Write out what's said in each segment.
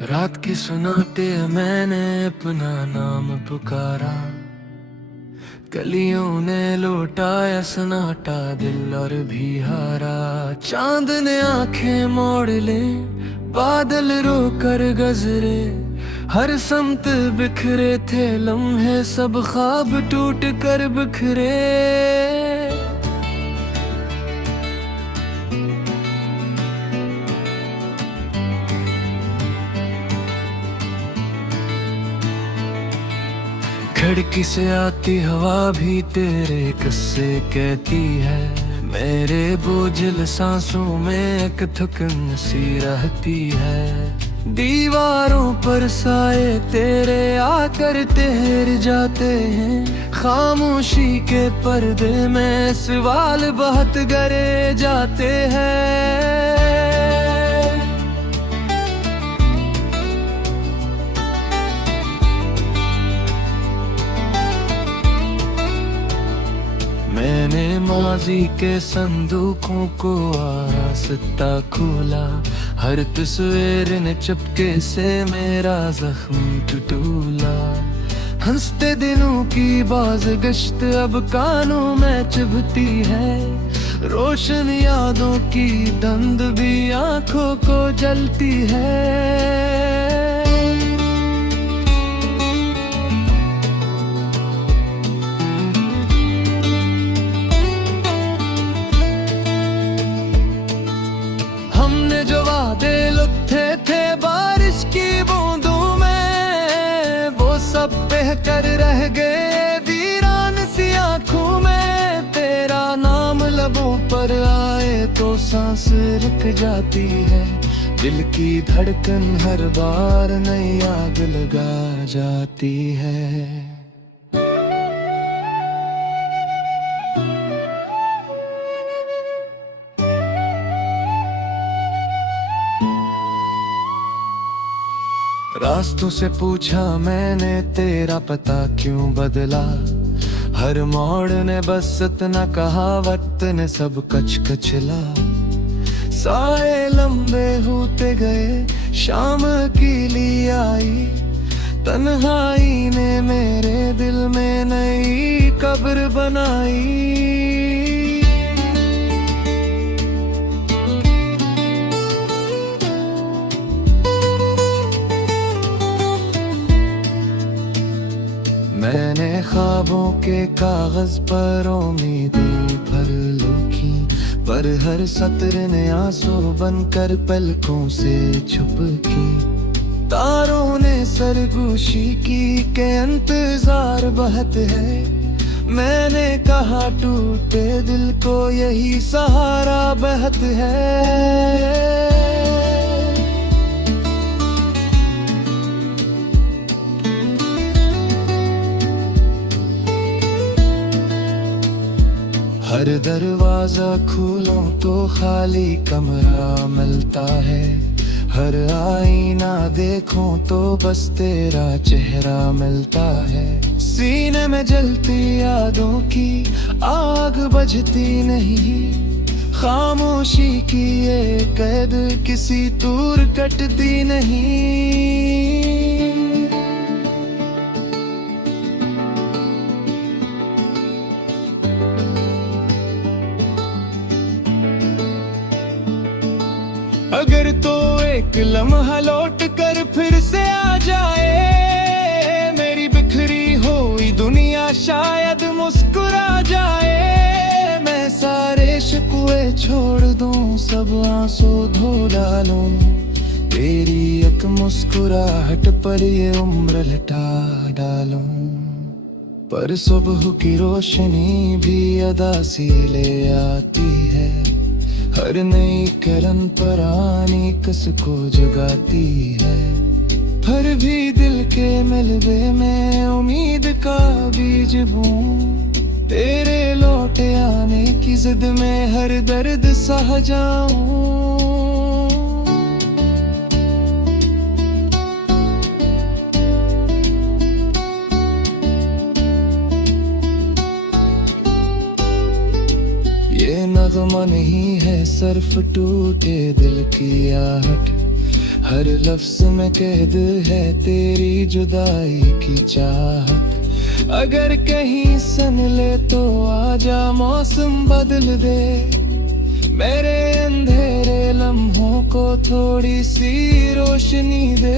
रात की सन्नाटे मैंने अपना नाम पुकारा, कलियों ने लौटाया सन्नाटा, दिल और भी हारा। चांद ने आंखें मोड़ ले, बादल रोकर गजरे, हर समत बिखरे थे लम्हे, सब ख्वाब टूट कर बिखरे। खिड़की से आती हवा भी तेरे किस्से कहती है, मेरे बोझल सांसों में एक थकन सी रहती है। दीवारों पर साए तेरे आकर ठहर जाते हैं, खामोशी के पर्दे में सवाल बहुत गहरे जाते हैं। मैंने माजी के संदूकों को आस्ता खोला, हर तस्वीर ने चुपके से मेरा जख्म टटोला। हंसते दिनों की बाज़गश्त अब कानों में चुभती है, रोशन यादों की धुंध भी आंखों को जलती है। हमने जो वादे लुथे थे बारिश की बूंदों में, वो सब बह कर रह गए वीरान सी आंखों में। तेरा नाम लबों पर आए तो सांस रुक जाती है, दिल की धड़कन हर बार नई आग लगा जाती है। रास्तों से पूछा मैंने तेरा पता क्यों बदला, हर मोड़ ने बस इतना कहा, वक्त ने सब कच कचला। साए लंबे होते गए, शाम अकेली आई, तन्हाई ने मेरे दिल में नई कब्र बनाई। मैंने ख्वाबों के कागज पर उम्मीदें भर लिखी, पर हर सत्र ने आंसू बनकर पलकों से छुप की। तारों ने सरगोशी की के इंतजार बहुत है, मैंने कहा टूटे दिल को यही सहारा बहुत है। हर दरवाजा खोलो तो खाली कमरा मिलता है, हर आईना देखो तो बस तेरा चेहरा मिलता है। सीने में जलती यादों की आग बुझती नहीं, खामोशी की ये कैद किसी दूर कटती नहीं। अगर तो एक लम्हा लौट कर फिर से आ जाए, मेरी बिखरी हुई दुनिया शायद मुस्कुरा जाए। मैं सारे शिकवे छोड़ दूं, सब आंसू धो डालूं, तेरी एक मुस्कुराहट पर ये उम्र लटा डालूं। पर सुबह की रोशनी भी अदा सी ले आती है, हर नई किरण पुरानी कस को जगाती है। हर भी दिल के मिलबे में उम्मीद का बीज बोऊं, तेरे लौटे आने की जिद में हर दर्द सह जाऊं। नगमा नहीं है सिर्फ टूटे दिल की आहट, हर लफ्ज में कैद है तेरी जुदाई की चाहत। अगर कहीं सन ले तो आजा मौसम बदल दे, मेरे अंधेरे लम्हों को थोड़ी सी रोशनी दे।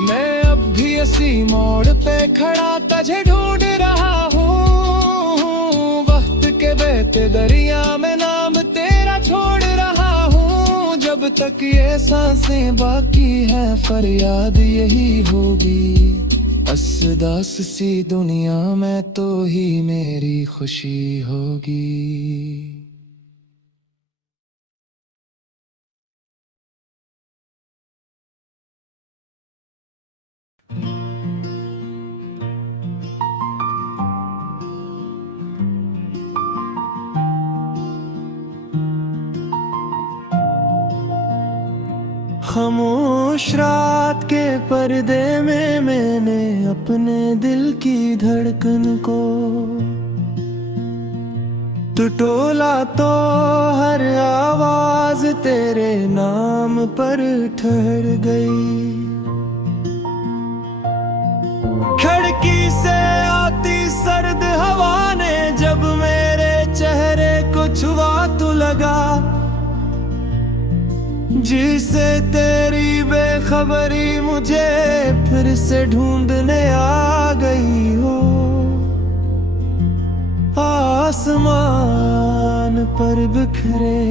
मैं अब भी इसी मोड़ पे खड़ा तुझे ढूंढ रहा हूँ, वक्त के बहते दरिया में नाम तेरा छोड़ रहा हूँ। जब तक ये सांसें बाकी है फरियाद यही होगी, असदास सी दुनिया में तो ही मेरी खुशी होगी। खामोश रात के पर्दे में मैंने अपने दिल की धड़कन को टटोला तो हर आवाज तेरे नाम पर ठहर गई। खिड़की से आती सर्द हवा ने जब मेरे चेहरे को छुआ तो लगा जिसे तेरी बेखबरी मुझे फिर से ढूंढने आ गई हो। आसमान पर बिखरे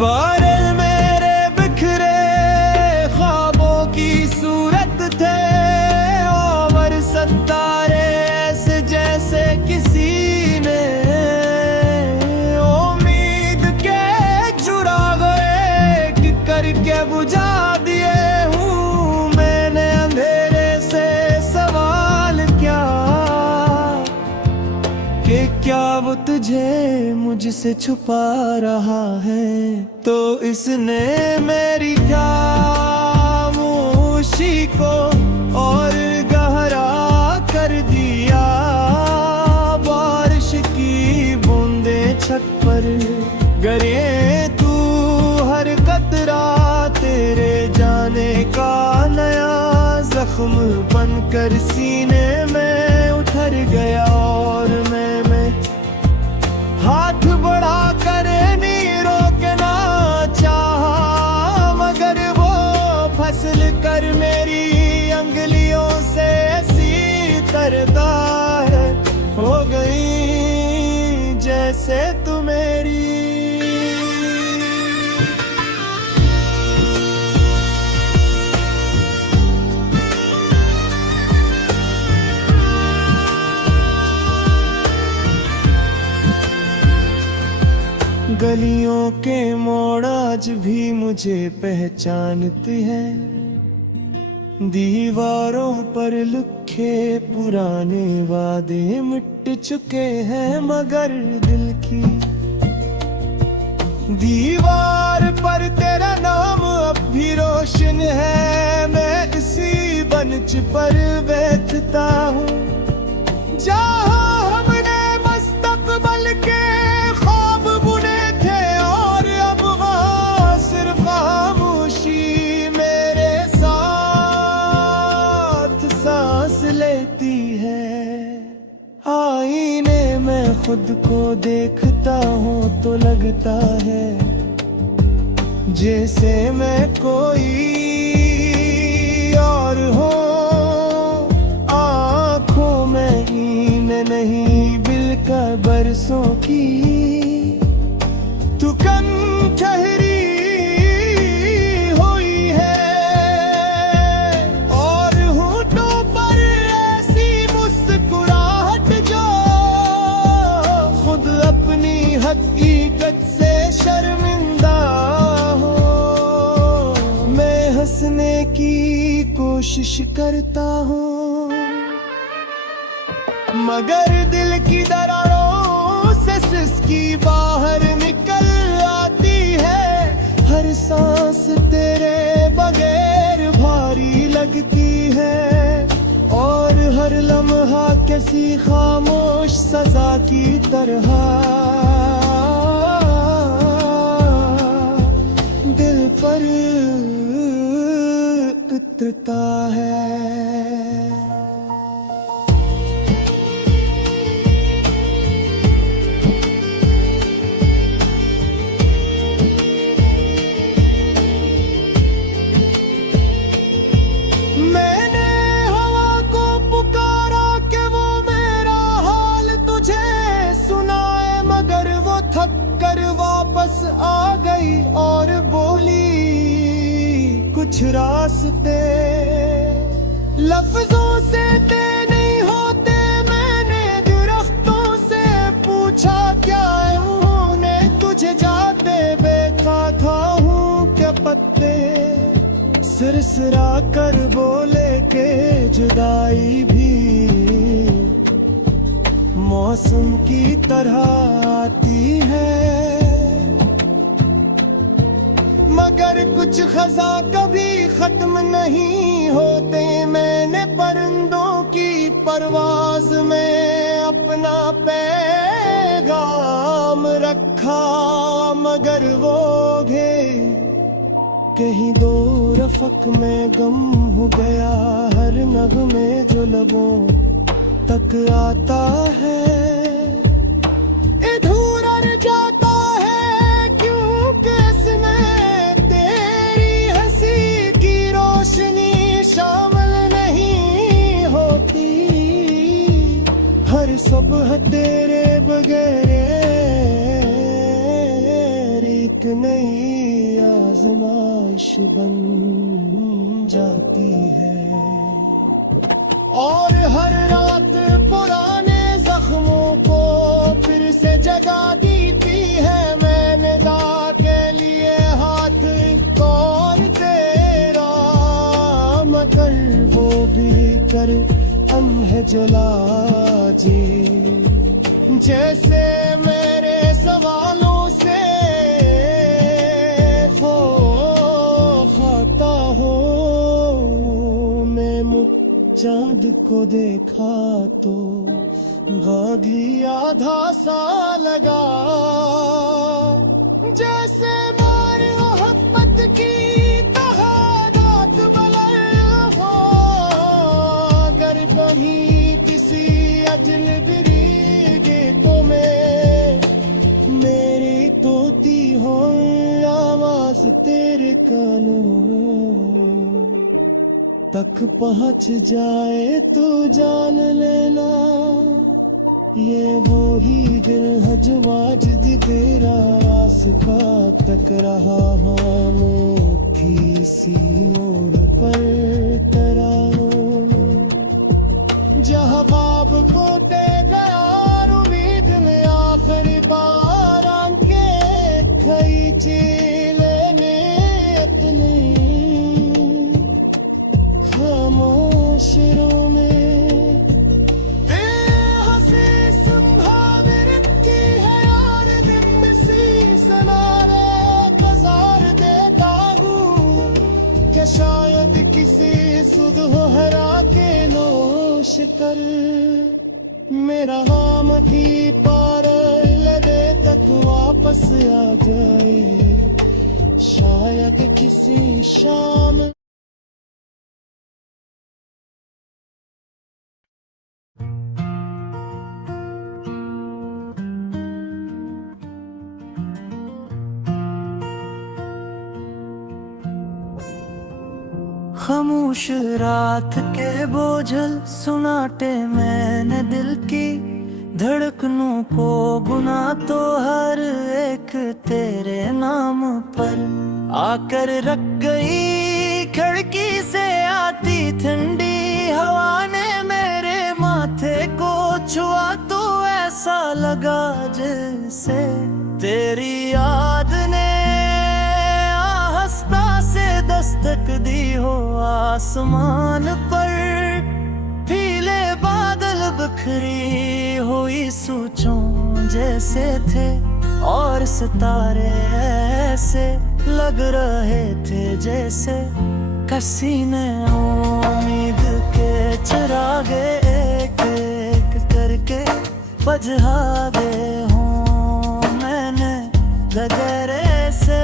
बादल मेरे बिखरे ख्वाबों की सूरत थे, और सितारे ऐसे जैसे किसी ने करके बुझा दिए हूँ। मैंने अंधेरे से सवाल क्या कि क्या वो तुझे मुझसे छुपा रहा है, तो इसने मेरी खामोशी को और गहरा कर दिया। बारिश की बूंदें छत पर गिरे, तू हर कतरा तेरे जाने का नया जख्म बनकर सीने में उतर गया। और मैं हाथ बढ़ा कर नहीं रोकना चाहा, मगर वो फसल कर मेरी अंगलियों से ऐसी तरदार हो गई जैसे तू मेरी। गलियों के मोड़ आज भी मुझे पहचानती है, दीवारों पर लिखे पुराने वादे मिट चुके हैं मगर दिल की दीवार पर तेरा नाम अब भी रोशन है। मैं इसी मंच पर बैठता हूँ जहाँ हमने मुस्तकबिल के खुद को देखता हूँ तो लगता है जैसे मैं कोई और हूँ। आँखों में नींद नहीं बिलकर बरसों की, तू कम ठहरी हकीकत से शर्मिंदा हो। मैं हंसने की कोशिश करता हूँ मगर दिल की दरारों से सिसकी बाहर निकल आती है। हर सांस तेरे बगैर भारी लगती है, और हर लम्हा किसी खामोश सजा की तरह दिल पर उतरता है। वापस आ गई और बोली कुछ रास्ते लफ्जों से तय नहीं होते। मैंने दरख्तों से पूछा क्या उन्होंने तुझे जाते देखा था हूँ क्या पत्ते सिरसिरा कर बोले के जुदाई भी मौसम की तरह आती है, मगर कुछ खजा कभी खत्म नहीं होते। मैंने परिंदों की परवाज में अपना पैगाम रखा, मगर वो घे कहीं दो रफ़क में गम हो गया। हर नग़मे जो लबों तक आता है अधूरा रह जाता है, क्योंकि इसमें तेरी हंसी की रोशनी शामिल नहीं होती। हर सुबह तेरे बगैर एक नई आज़माइश बन जाती है, और हर रात पुराने जख्मों को फिर से जगा देती है। मैंने दा के लिए हाथ और तेरा मकर वो भी कर है जला जे, जैसे मेरे सवालों से खाता हो। मैं चाँद को देखा तो गाधी आधा सा लगा, जैसे मार मोहब्बत की तहादात बुलंद हो। अगर कहीं किसी अजनबी गीतों में मेरी तोती हो आवाज तेरे कानों तक पहुंच जाए तो जान लेना, ये वो ही दिल है जो आज तेरा रास्ता तक रहा। हम किसी और पर तरानों जहाँ बाब को दे गया उम्मीद में आखिरी बार आंखें खींची लेने इतनी खामोशियों में हंसी संभावित की है यार। दिन में सी सनारे गुजार देता हूँ कि शायद किसी सुबह हरा के नोश कर मेरा हम की पार लदे तक वापस आ जाए। शायद किसी शाम खामोश रात के बोझल सुनाटे मैंने दिल की धड़कनों को गुना तो हर एक तेरे नाम पर आकर रख गई। खिड़की से आती ठंडी हवा ने मेरे माथे को छुआ तो ऐसा लगा जैसे तेरी याद ने आस्था से दस्तक दी हो आसमान पर। पीले बादल बिखरी हुई सोचों जैसे थे और सितारे ऐसे लग रहे थे जैसे किसी ने उम्मीद के चिरागे एक एक करके बुझा दे हूँ मैंने गगरे से।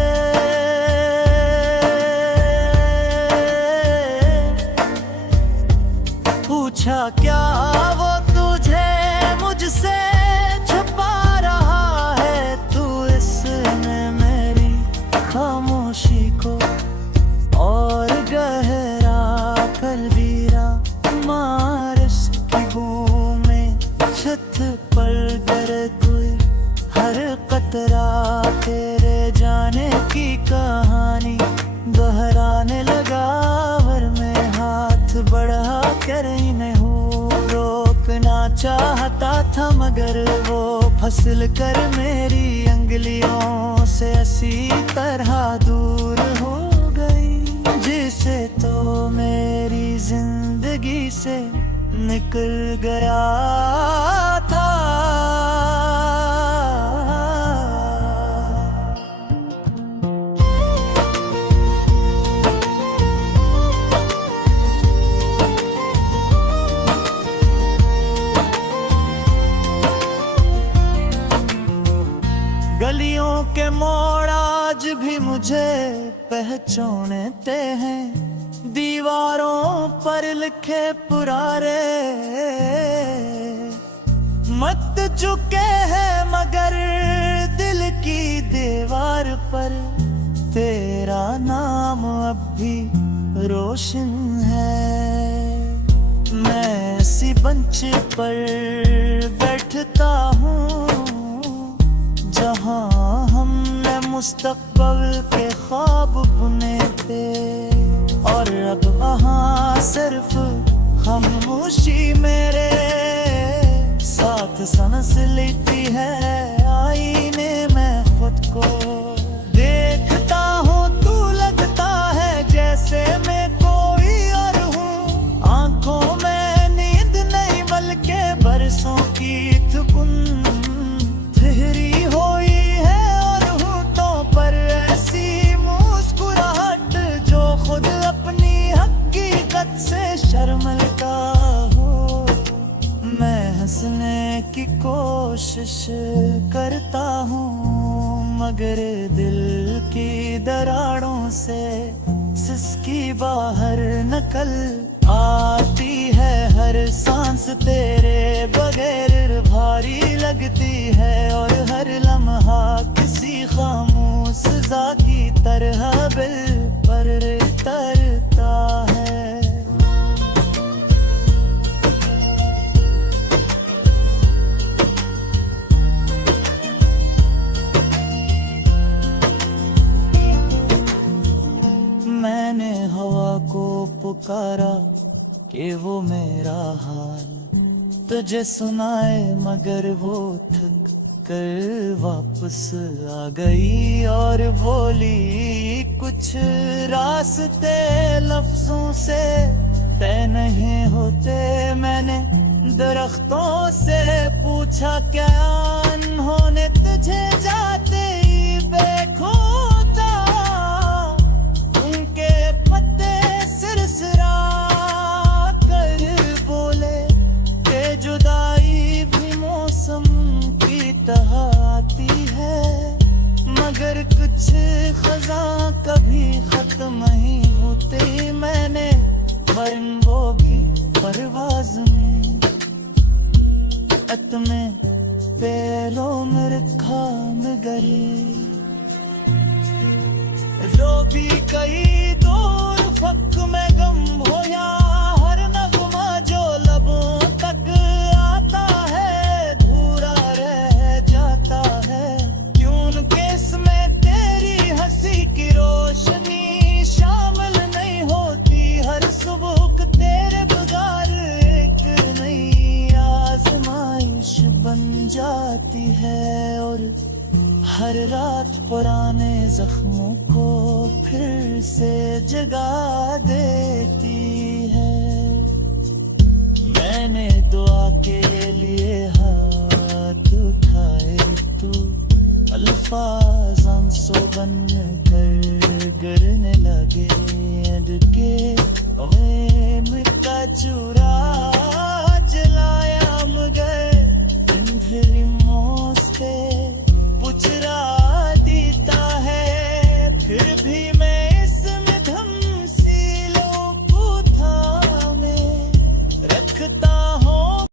पूछा क्या वो तुझे मुझसे छुपा रहा है, तू इसने मेरी खामोशी को और गहरा कलबीरा मार इसकी बूमें छत पर गर कोई हर कतरा तेरे जाने की कहानी दोहराने लगा। वर में हाथ बढ़ा कर इन्हें रोकना चाहता था मगर वो फिसल कर मेरी अंगलियों से ऐसी तरह दूर हो गई जिसे तो मेरी जिंदगी से निकल गया था। गलियों के मोड़ आज भी मुझे पहचानते हैं, दीवारों पर लिखे पुरारे मत चुके हैं मगर दिल की दीवार पर तेरा नाम अब भी रोशन है। मैं इसी बेंच पर बैठता हूँ जहाँ हमने मुस्तकबिल के ख्वाब बुने थे और अब वहाँ सिर्फ खामोशी मेरे साथ सांस लेती है। आईने में खुद को देखता हूँ, तू लगता है जैसे मैं कोई और हूँ। आंखों में नींद नहीं बल्कि बरसों की थकुन ठहरी हुई है और होठों पर ऐसी मुस्कुराहट जो खुद अपनी हकीकत से शर्मिंदा हो। मैं हंसने की कोशिश करता हूँ मगर दिल की दरारों से सिसकी बाहर निकल आती है। हर सांस तेरे बगैर भारी लगती है और हर लम्हा किसी खामोश सजा की तरह दिल पर तरता है। मैंने हवा को पुकारा कि वो मेरा हाल तुझे सुनाए मगर वो थक कर वापस आ गई और बोली कुछ रास्ते लफ्जों से तय नहीं होते। मैंने दरख्तों से पूछा क्या उन्होंने तुझे जाते ही बेखोता, उनके पत्ते सिरसिरा कर बोले कि जुदाई भी मौसम की तरह आती है मगर कुछ खज़ां कभी खत्म नहीं होते। मैंने परिंदों की परवाज़ में में पैरों में रखा मगरे जो भी कई दूर फक में गम हो या हर नगमा जो लबों तक आता है धूरा रह जाता है। क्यों केस में तेरी हंसी की रोशनी शामिल नहीं होती, हर सुबह तेरे बगैर एक नई आजमाइश बन जाती है और हर रात पुराने जख्मों को फिर से जगा देती है। मैंने दुआ के लिए हाथ उठाए तो अल्फाज़ आंसू बन कर जिगर